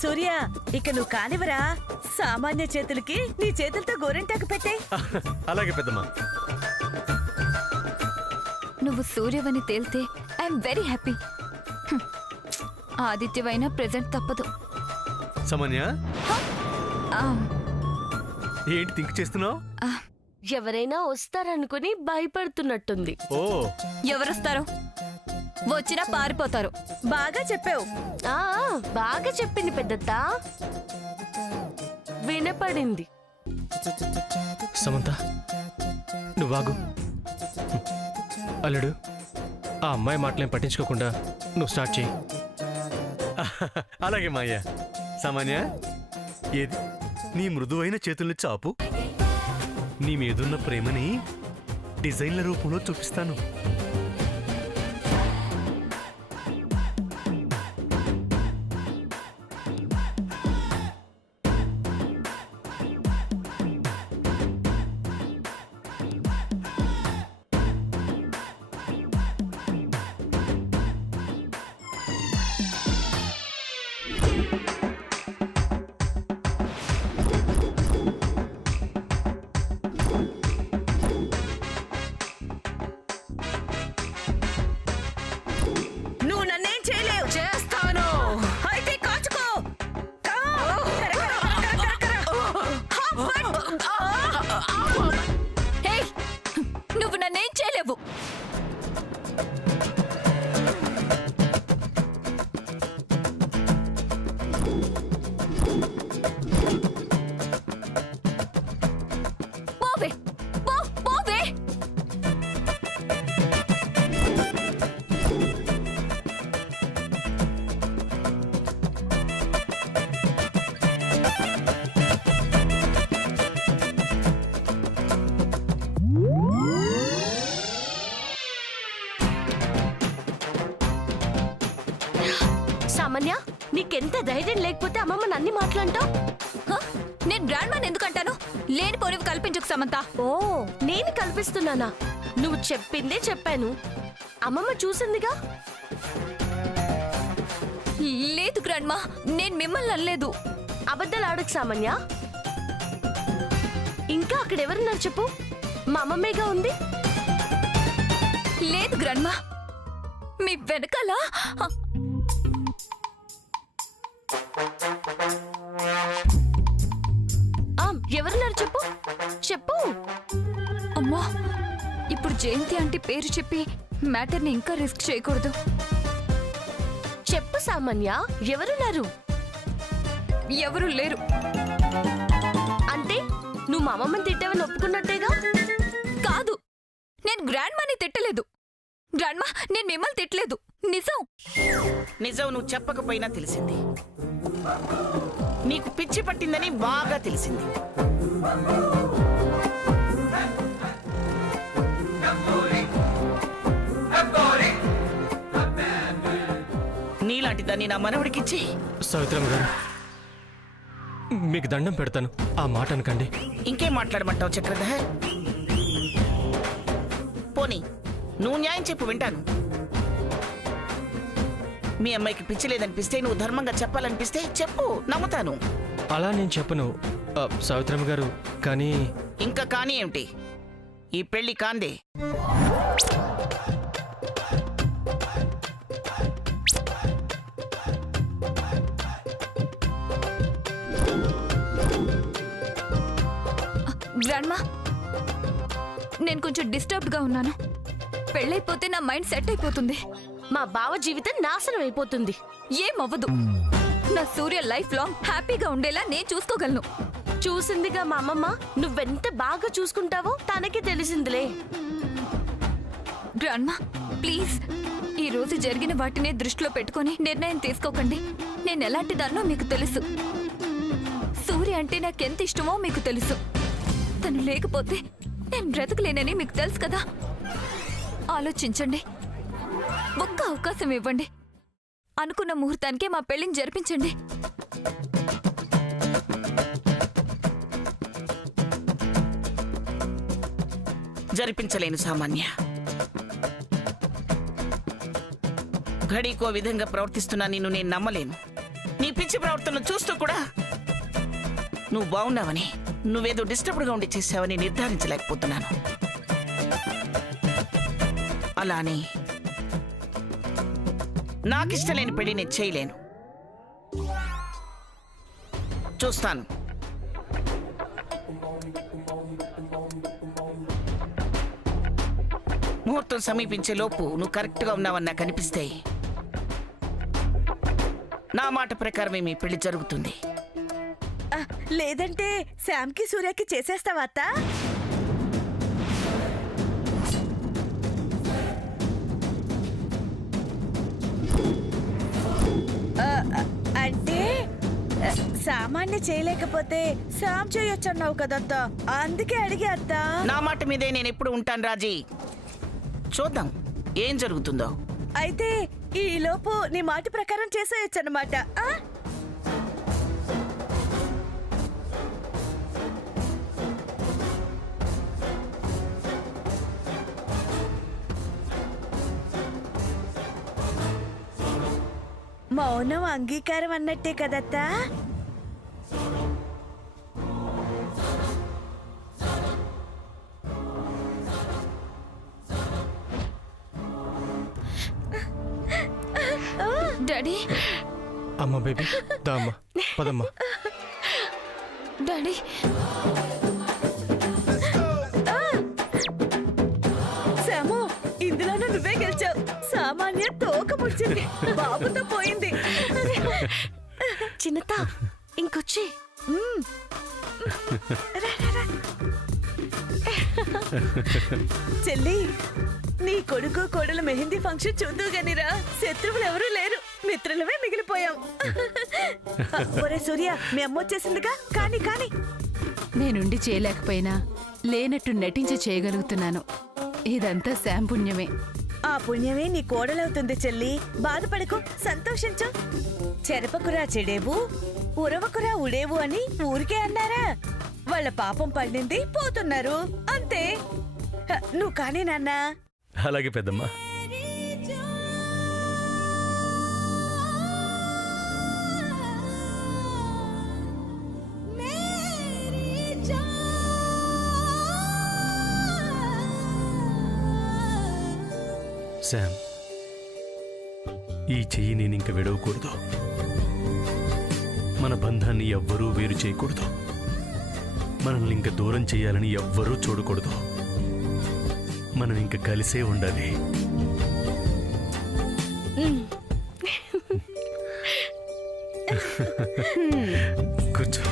సూర్య ఇక నువ్వు కానివరా. సామాన్య చేతులకి నీ చేతులతో గోరింటాకు పెట్టే. అలాగే పెద్దమ్మా. నువ్వు సూర్యవని తేల్తే ఐఎమ్ వెరీ హ్యాపీ. ఆదిత్యవైనా ప్రెజెంట్ తప్పదు. సమన్య ఏంటి థింక్ చేస్తున్నావు? ఎవరైనా వస్తారనుకుని భయపడుతున్నట్టుంది. ఓ ఎవరొస్తారు? వచ్చినా పారిపోతారు. బాగా చెప్పావు. బాగా చెప్పింది పెద్దత్త. వినపడింది. సమంత నువ్వాగు. అల్లుడు ఆ అమ్మాయి మాటలేం పట్టించుకోకుండా నువ్వు స్టార్ట్ చేయి. అలాగే మాయ. సామాన్య ఏది నీ మృదువైన చేతుల్ని చాపు. నీ మీదున్న ప్రేమని డిజైన్ల రూపంలో చూపిస్తాను. సామాన్య నీకెంత ధైర్యం లేకపోతే అమ్మమ్మ నన్ని మాట్లాంటావు? నేను గ్రాండ్ మాన్ ఎందుకంటాను? లేని పోనివి కల్పించకు సమంత. ఓ నేను కల్పిస్తున్నానా? నువ్వు చెప్పిందే చెప్పాను. అమ్మమ్మ చూసిందిగా. లేదు గ్రాండ్ మా, నేను మిమ్మల్ని అనలేదు. అబద్ధాలు ఆడకు సామాన్య. ఇంకా అక్కడెవరున్నారు చెప్పు? మా అమ్మమ్మేగా ఉంది. లేదు గ్రాండ్ మా, మీ వెనకాల ఎవరున్నారు చెప్పు చెప్పు. అమ్మా, ఇప్పుడు జయంతి ఆంటీ పేరు చెప్పి మ్యాటర్ని ఇంకా రిస్క్ చేయకూడదు. చెప్పు సామాన్య, ఎవరున్నారు? ఎవరు లేరు. అంటే నువ్వు మా అమ్మమ్మని తిట్టావని ఒప్పుకున్నట్టేగా? కాదు, నేను గ్రాండ్ మాని తిట్టలేదు. గ్రాండ్ మా, నేను మిమ్మల్ని తిట్టలేదు. నిజం నిజం నువ్వు చెప్పకపోయినా తెలిసింది. నీకు పిచ్చి పట్టిందని బాగా తెలిసింది. నీలాంటి దాన్ని నా మనవడికిచ్చి. సావిత్రమ్మ గారు మీకు దండం పెడతాను, ఆ మాట అనకండి. ఇంకేం మాట్లాడమంటావు చక్రధర్? పోనీ నువ్వు న్యాయం చెప్పు, వింటాను. మీ అమ్మాయికి పిచ్చి లేదనిపిస్తే, నువ్వు ధర్మంగా చెప్పాలనిపిస్తే చెప్పు, నమ్ముతాను. అలా నేను చెప్పను సావిత్రమ్మ గారు. కానీ ఇంకా కానీ ఏమిటి? ఈ పెళ్లి కాందే. గ్రాండ్మా, నేను కొంచెం డిస్టర్బ్డ్గా ఉన్నాను. పెళ్ళైపోతే నా మైండ్ సెట్ అయిపోతుంది. మా బావ జీవితం నాశనం అయిపోతుంది. ఏమవ్వదు. నా సూర్య లైఫ్ లాంగ్ హ్యాపీగా ఉండేలా నేను చూసుకోగలను. చూసిందిగా మా అమ్మమ్మ. నువ్వెంత బాగా చూసుకుంటావో తనకి తెలిసిందిలే. గ్రాండ్మా ప్లీజ్, ఈ రోజు జరిగిన వాటిని దృష్టిలో పెట్టుకొని నిర్ణయం తీసుకోకండి. నేను ఎలాంటి దాన్నో మీకు తెలుసు. సూర్య అంటే నాకెంత ఇష్టమో మీకు తెలుసు. తను లేకపోతే నేను బ్రతకలేనని మీకు తెలుసు కదా. ఆలోచించండి, ఒక్క అవకాశం ఇవ్వండి. అనుకున్న ముహూర్తానికే మా పెళ్లిని జరిపించండి. జరిపించలేను సామాన్య. ఘడికో విధంగా ప్రవర్తిస్తున్నా నిన్ను నేను నమ్మలేను. నీ పిచ్చి ప్రవర్తన చూస్తూ కూడా నువ్వు బాగున్నావని, నువ్వేదో డిస్టర్బ్డ్గా ఉండి చేసావని నిర్ధారించలేకపోతున్నాను. అలానే నాకిష్టం లేని పెళ్లి నేను చేయలేను. చూస్తాను. ముహూర్తం సమీపించే లోపు నువ్వు కరెక్ట్గా ఉన్నావని నాకు అనిపిస్తే నా మాట ప్రకారమే మీ పెళ్లి జరుగుతుంది. ఆ, లేదంటే శామ్కి సూర్యకి చేసేస్తావా అత్త? అంటే సామాన్య చేయలేకపోతే శామ్ చేయొచ్చు అన్నావు కదత్తా, అందుకే అడిగే అత్త. నా మాట మీదే నేను ఎప్పుడు ఉంటాను రాజీ. చూద్దాం ఏం జరుగుతుందో. అయితే ఈ లోపు నీ మాట ప్రకారం చేసేయచ్చు అన్నమాట. మౌనం అంగీకారం అన్నట్టే కదత్తా. డాడీ, అమ్మ బేబీ, దా అమ్మా, పదమ్మా. డాడీ, శాము, ఇందులోనూ నువ్వే గెలిచావు. సామాన్య తోక ముడిచింది, బాబుతో పోయింది. చిన్నత ఇంకొచ్చి చెల్లి, నీ కొడుకు కోడల మెహందీ ఫంక్షన్ చూద్దు గానిరా. శత్రువులు ఎవరూ లేరు, మిత్రులమే మిగిలిపోయాం. ఒరే సూర్య, మీ అమ్మ వచ్చేసిందిగా, కానీ కానీ నేనుండి చేయలేకపోయినా లేనట్టు నటించి చేయగలుగుతున్నాను. ఇదంతా శామ్ పుణ్యమే. ఆ పుణ్యమే నీ కోడలవుతుంది చెల్లి. బాధపడకు, సంతోషించు. చెరపకురా చెడేవు, ఉరవకురా ఉడేవు అని ఊరికే అన్నారా? వాళ్ళ పాపం పండింది, పోతున్నారు, అంతే. నువ్వు కానీ నాన్నా. అలాగే పెద్దమ్మా. శామ్, ఈ చెయ్యి నేనింక విడవకూడదు. మన బంధాన్ని ఎవ్వరూ వేరు చేయకూడదు. మనల్ని ఇంక దూరం చేయాలని ఎవ్వరూ చూడకూడదు. మనం ఇంక కలిసే ఉండాలి. కూర్చో.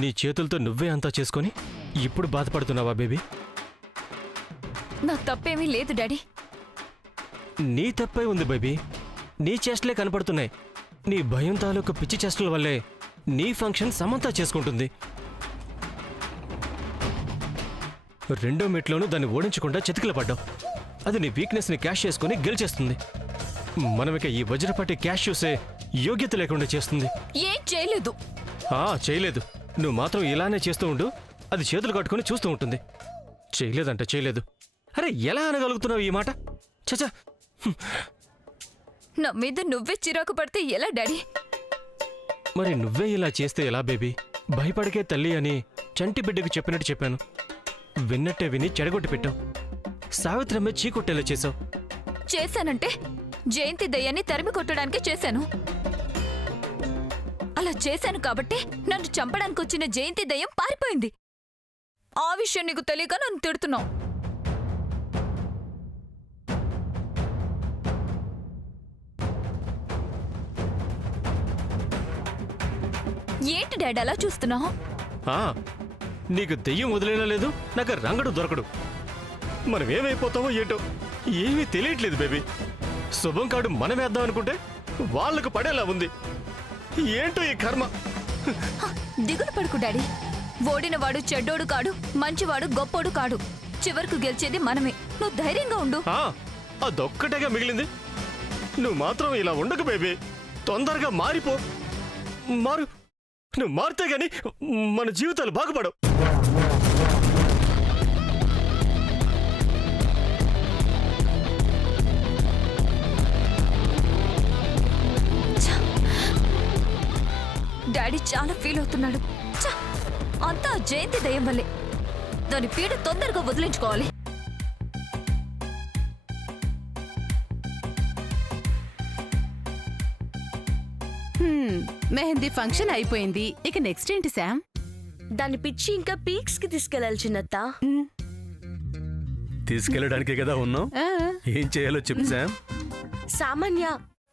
నీ చేతులతో నువ్వే అంతా చేసుకొని ఇప్పుడు బాధపడుతున్నావా బేబీ? నా తప్పేమీ లేదు డాడీ. నీ తప్పే ఉంది బేబీ. నీ చేష్టలే కనపడుతున్నాయి. నీ భయం తాలూకు పిచ్చి చేష్టల వల్లే నీ ఫంక్షన్ సమంతా చేసుకుంటుంది. రెండో మెట్లోనూ దాన్ని ఓడించకుండా చితికిల పడ్డావు. అది నీ వీక్నెస్ని క్యాష్ చేసుకుని గెలిచేస్తుంది. మనమిక ఈ వజ్రపాటి క్యాష్ చూసే యోగ్యత లేకుండా చేస్తుంది. ఏం చేయలేదు. చేయలేదు. నువ్వు మాత్రం ఇలానే చేస్తూ ఉండు, అది చేతులు కట్టుకుని చూస్తూ ఉంటుంది. చేయలేదంట చేయలేదు. అరే ఎలా అనగలుగుతున్నావు ఈ మాట? చచా. నా మీద నువ్వే చిరాకు పడితే ఎలా డాడీ? మరి నువ్వే ఇలా చేస్తే ఎలా బేబీ? భయపడకే తల్లి అని చంటి బిడ్డకు చెప్పినట్టు చెప్పాను. విన్నట్టే విని చెడగొట్టి పెట్టావు. సావిత్రమ్మ చీకొట్టేలా చేశావు. చేశానంటే జయంతి దయ్యాన్ని తరిమి కొట్టడానికి చేశాను. అలా చేశాను కాబట్టి నన్ను చంపడానికి వచ్చిన జయంతి దయ్యం పారిపోయింది. ఆ విషయం నీకు తెలియక నన్ను తిడుతున్నావు. ఏంటి డాడీ అలా చూస్తున్నావు? నీకు దెయ్యం వదిలేనా లేదు, నాకు రంగడు దొరకడు. మనం ఏమైపోతామో ఏంటో ఏమీ తెలియట్లేదు బేబీ. శుభం కాడు మనం వేద్దాం అనుకుంటే వాళ్ళకు పడేలా ఉంది. ఏంటో ఈ కర్మ. దిగులు పడుకు డాడీ. ఓడినవాడు చెడ్డోడు కాడు, మంచివాడు గొప్పోడు కాడు. చివరకు గెలిచేది మనమే. నువ్వు ధైర్యంగా ఉండు. అదొక్కటేగా మిగిలింది. నువ్వు మాత్రం ఇలా ఉండకు బేబీ. తొందరగా మారిపో. మారు. నువ్వు మారితే గాని మన జీవితాలు బాగుపడవు. డాడీ చాలా ఫీల్ అవుతున్నాడు. అంతా జయంతి దయ్యం వల్లే. దాని పీడ తొందరగా వదిలించుకోవాలి. మెహందీ ఫంక్షన్ అయిపోయింది. ఇక నెక్స్ట్ ఏంటి శామ్? దాని పిచ్చి ఇంకా పీక్స్ కి తీసుకెళ్లాలి చిన్నత్త. తీసుకెళ్ళడానికే కదా ఉన్నాం. ఏం చేయాలో చెప్పు శామ్. సామాన్య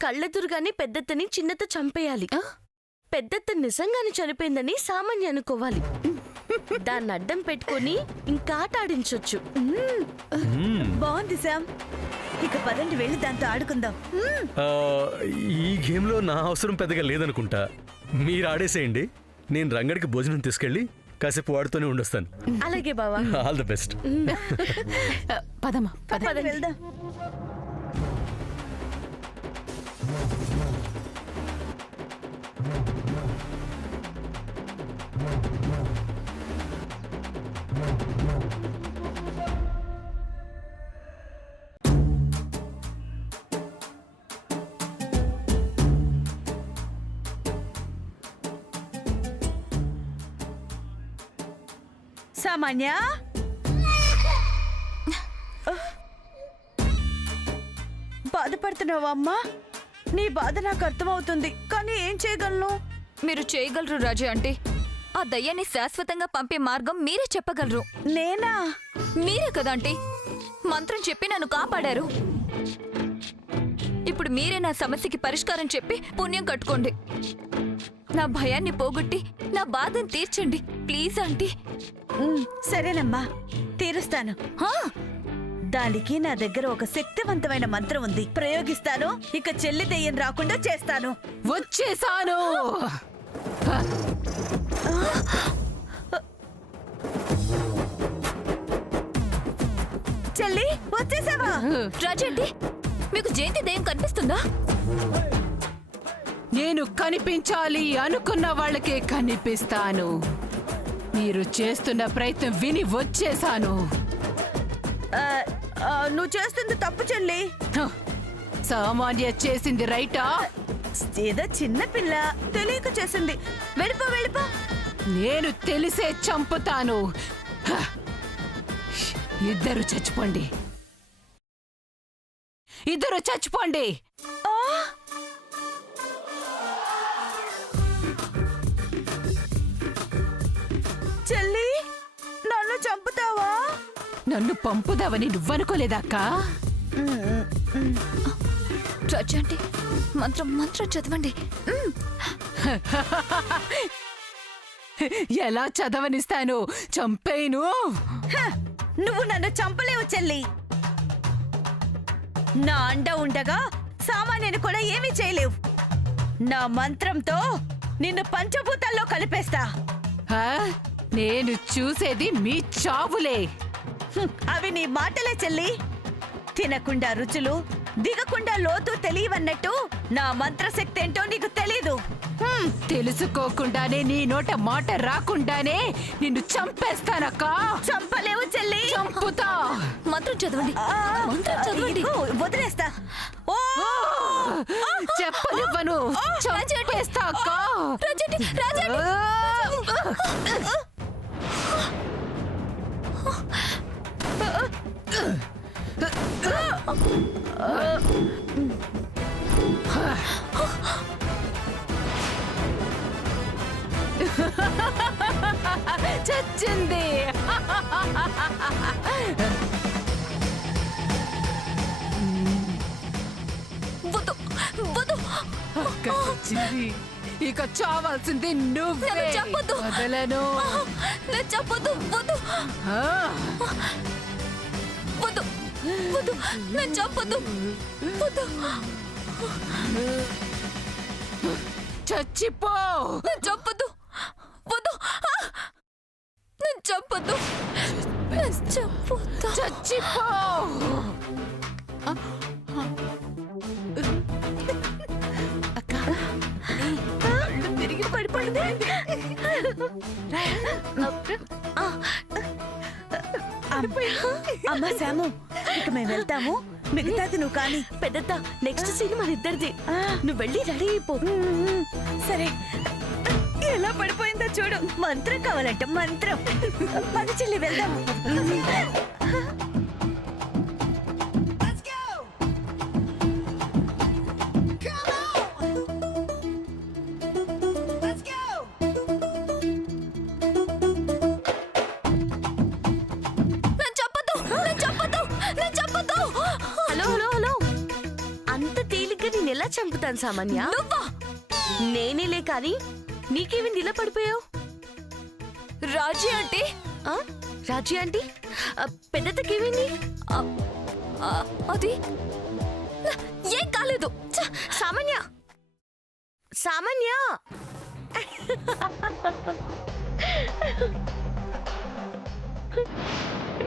కళ్ళెదురుగానే పెద్దత్తని చిన్నత్త చంపేయాలి. పెద్దత్త నిజంగానే చనిపోయిందని సామాన్య అనుకోవాలి. దాన్ని అడ్డం పెట్టుకుని ఇంకా ఆట ఆడించొచ్చు. బాగుంది శామ్. ఇక పదండి వెళ్ళి దాంతో ఆడుకుందాం. ఈ గేమ్లో నా అవసరం పెద్దగా లేదనుకుంటా. మీరు ఆడేసేయండి. నేను రంగడికి భోజనం తీసుకెళ్ళి కాసేపు వాడుతూనే ఉండొస్తాను. అలాగే బావా. All the best. పదమ్మా పద. వెళ్దాం. సామాన్య, బాధపడుతున్నావా అమ్మా? నీ బాధ నాకు అర్థమవుతుంది, కానీ ఏం చేయగలను? మీరు చేయగలరు రాజు ఆంటీ. ఆ దయ్యాన్ని శాశ్వతంగా పంపే మార్గం మీరే చెప్పగలరు. నేనా? మీరే కదా ఆంటీ మంత్రం చెప్పి నన్ను కాపాడారు. ఇప్పుడు మీరే నా సమస్యకి పరిష్కారం చెప్పి పుణ్యం కట్టుకోండి. నా భయాన్ని పోగొట్టి నా బాధను తీర్చండి ప్లీజ్ ఆంటీ. సరేనమ్మా, తీరుస్తాను. దానికి నా దగ్గర ఒక శక్తివంతమైన మంత్రం ఉంది, ప్రయోగిస్తాను. ఇక చెల్లి దెయ్యం రాకుండా చేస్తాను. వచ్చేసాను. చెల్లి వచ్చేసావా? రాజు ఆంటీ, మీకు జయంతి దయ్యం కనిపిస్తుందా? నేను కనిపించాలి అనుకున్న వాళ్ళకే కనిపిస్తాను. మీరు చేస్తున్న ప్రయత్నం విని వచ్చేసాను. నువ్వు చేస్తుంది తప్పు చెల్లి. సామాన్య చేసింది రైటా? ఏదో చిన్న పిల్ల తెలియక చేసింది. వెళ్ళిపో వెళ్ళిపో. నేను తెలిసే చంపుతాను. ఇద్దరు చచ్చిపోండి. ఇద్దరు చచ్చిపోండి. చెల్లి, నన్ను చంపుతావా? నన్ను పంపుదావని నువ్వనుకోలేదక్కా? రాజు ఆంటీ, మంత్రం మంత్రం చదవండి. ఎలా చదవనిస్తాను? చంపేను. నువ్వు నన్ను చంపలేవు చెల్లి. నా అండ ఉండగా సామాన్యుని కూడా ఏమీ చేయలేవు. నా మంత్రంతో నిన్ను పంచభూతాల్లో కలిపేస్తా. నేను చూసేది మీ చావులే. అవి నీ మాటలే చెల్లి. తినకుండా రుచులు, దిగకుండా లోతు తెలియవన్నట్టు నా మంత్రశక్తి ఏంటో నీకు తెలీదు. తెలుసుకోకుండానే నీ నోట మాట రాకుండానే నిన్ను చంపేస్తానక్క. చంపలేవు చెల్లి. చంపుతా. మంత్రం చదవండి. మంత్రం చదవండి. ఇదిగో, వదిలేస్తా. ఓ చెప్పనివ్వను. చంపేస్తా అక్క. రాజండి, రాజండి. చచ్చింది. వద్దు, వద్దు. అక్క చచ్చింది. ఇక చావాల్సింది నువ్వే. నన్ను చంపొద్దు. వదలను. నన్ను చంపొద్దు. వద్దు, ఆ, వద్దు, వద్దు. నన్ను చంపొద్దు. వద్దు. చచ్చిపో. నన్ను చంపొద్దు. వద్దు. నన్ను చంపొద్దు. నన్ను చంపొద్దు. చచ్చిపో. కళ్ళు తిరిగి పడిపోయింది. అమ్మా శాము, ఇక మేము వెళ్తాము. మిగతాది నువ్వు కానీ. పెద్దత్త, నెక్స్ట్ సీన్ మన ఇద్దరిది. నువ్వు వెళ్ళి రెడీ అయిపో. సరే, ఎలా పడిపోయిందో చూడు. మంత్రం కావాలంట, మంత్రం. పద చెల్లి, వెళ్దాం. నన్ను చంపొద్దు. నన్ను చంపొద్దు. నన్ను చంపొద్దు. హలో హలో హలో, అంత తేలిగ్గా నేను ఎలా చంపుతాను సామాన్య? నువ్వా? నేనేలే కానీ నీకేమి ఇలా పడిపోయావు? రాజీ అంటే ఆ? రాజీ ఆంటీ, పెద్దతకేమైంది? అది ఏం కాలేదు. సామాన్య, సామాన్య.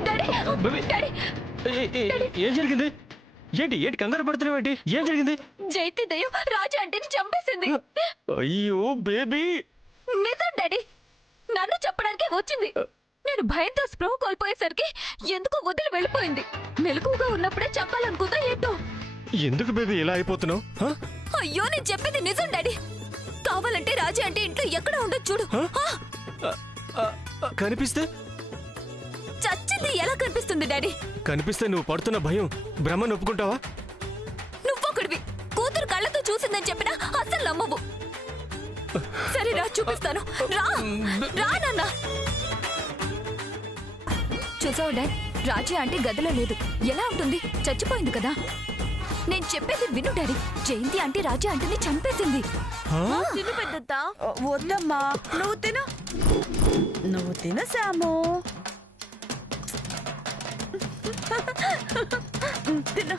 డాడీ, డాడీ, ఏం జరిగింది? ఏంటి ఏంటి కంగారు పడుతున్నావు? ఏంటి ఏం జరిగింది? జైతి దయ్యం రాజా అంటేని చంపేసింది. అయ్యో బేబీ. నిజం డాడీ, నన్ను చెప్పడానికి వచ్చింది. నేను భయంతో స్పృహ కోల్పోయేసరికి ఎందుకో వదిలి వెళ్ళిపోయింది. మెలకువగా ఉన్నప్పుడే చంపాలనుకుందా ఏంటో. ఎందుకు బేబీ ఇలా అయిపోతున్నావు? అయ్యో, నేను చెప్పింది నిజం డాడీ. కావాలంటే రాజా అంటే ఇంట్లో ఎక్కడ ఉండదు చూడు. కనిపిస్తే? చచ్చింది ఎలా కనిపిస్తుంది డాడీ? కనిపిస్తే నువ్వు పడుతున్న భయం భ్రమను ఒప్పుకుంటావా? నువ్వొకడివి. కూతురు కళ్ళతో చూసిందని చెప్పినా అస్సలు నమ్మవు. సరే రా, చూపిస్తాను. రా, రా నాన్న. చూసావు డాడ్, రాజీ అంటే గదిలో లేదు. ఎలా ఉంటుంది? చచ్చిపోయింది కదా. నేను చెప్పేది విను డాడీ. జయంతి అంటే రాజా అంటేని చంపేసింది. తిను పెద్దత్త. వద్దమ్మా, నువ్వు తిను. నువ్వు తిను శాము. తిను.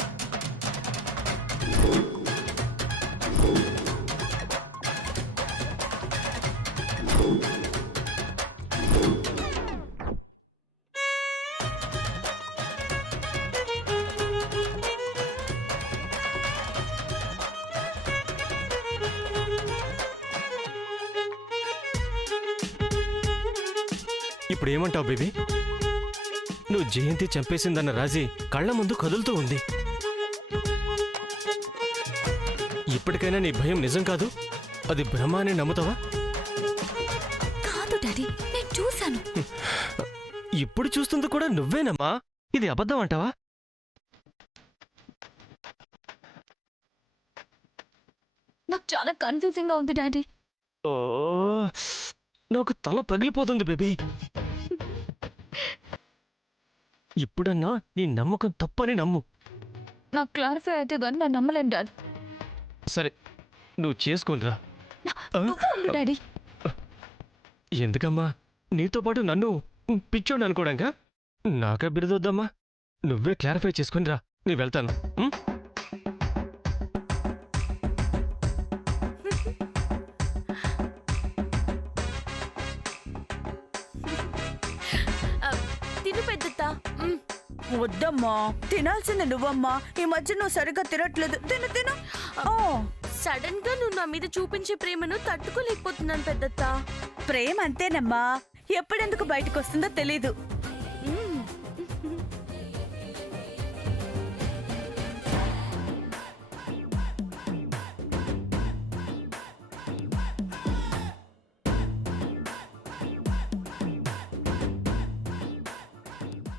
ఇప్పుడు ఏమంటావు బేబీ? నువ్వు జయంతి చంపేసిందన్న రాజీ కళ్ళ ముందు కదులుతూ ఉంది. ఇప్పటికైనా నీ భయం నిజం కాదు, అది భ్రమ అని నమ్ముతావా? కాదు డాడీ, నేను చూశాను. ఇప్పుడు చూస్తుంది కూడా నువ్వేనమ్మా. ఇది అబద్ధం అంటావా? నాకు చాలా కన్ఫ్యూజింగ్ గా ఉంది డాడీ. ఓ, నాకు తల పగిలిపోతుంది బేబీ. ఇప్పుడన్నా నీ నమ్మకం తప్పని నమ్ము. నాకు క్లారిఫై అయితే కానీ నేను నమ్మలేను డాడీ. సరే, నువ్వు చేసుకునిరా. నువ్వు ఉండు డాడీ. ఎందుకమ్మా నీతో పాటు నన్ను పిచ్చోడు అనుకోవడంగా? నాకే బిరుదొద్దమ్మా. నువ్వే క్లారిఫై చేసుకుని రా, నేను వెళ్తాను. ఉం? తిను పెద్దత్త. వద్దమ్మా, తినాల్సింది నువ్వమ్మా. ఈ మధ్య నువ్వు సరిగ్గా తినట్లేదు. తిను తిను. ఓ, సడన్ గా నువ్వు నా మీద చూపించే ప్రేమను తట్టుకోలేకపోతున్నాను పెద్దత్త. ప్రేమ అంతేనమ్మా, ఎప్పుడెందుకు బయటకు వస్తుందో తెలీదు.